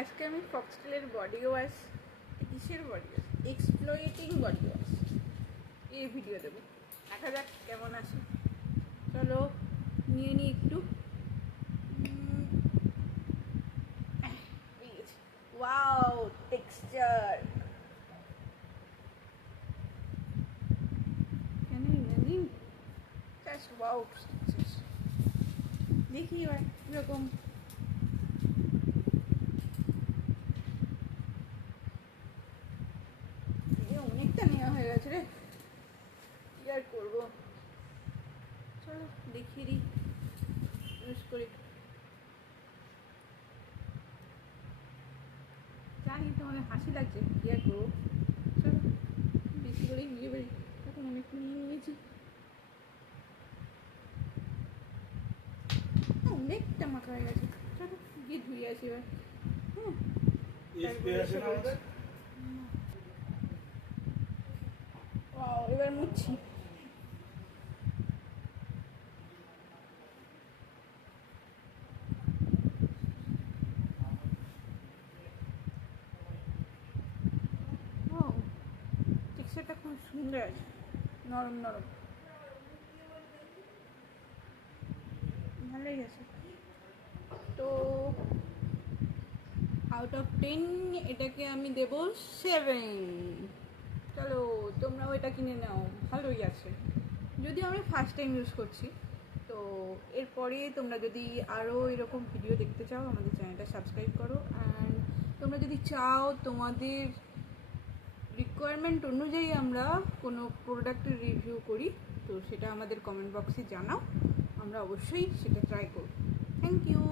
আজকে আমি ফক্সটেলের বডি ওয়াশ, কিসের body wash, exploiting body wash এই ভিডিও দেবো। দেখা যাক কেমন আসে। চলো নিয়ে নিই একটু। Wow texture, can you imagine, just wow. দেখি এবার এরকম অনেকটা নেওয়া হয়ে গেছে রে, কি আর করবো। চলো দেখিয়ে দিই ইউজ করি। জানি তোমাদের হাসি লাগছে, কি আর করবো। চলো বেশি করেই নিয়ে বেরি, এখন আমি একটু নিয়ে নিয়েছি। অনেকটা মাখা হয়ে গেছে। চলো গিয়ে ধুয়ে আসি এবার। হ্যাঁ এবার মুছছি। টেক্সচারটা খুব সুন্দর আছে, নরম নরম, ভালোই আছে। তো আউট অফ 10 এটাকে আমি দেব 7। চলো তোমরাও এটা কিনে নাও, ভালোই আছে। যদিও আমি ফার্স্ট টাইম ইউজ করছি। তো এরপরে তোমরা যদি আরও এরকম ভিডিও দেখতে চাও আমাদের চ্যানেলটা সাবস্ক্রাইব করো। অ্যান্ড তোমরা যদি চাও তোমাদের রিকোয়ারমেন্ট অনুযায়ী আমরা কোনো প্রোডাক্টের রিভিউ করি, তো সেটা আমাদের কমেন্ট বক্সে জানাও, আমরা অবশ্যই সেটা ট্রাই করব। Thank you.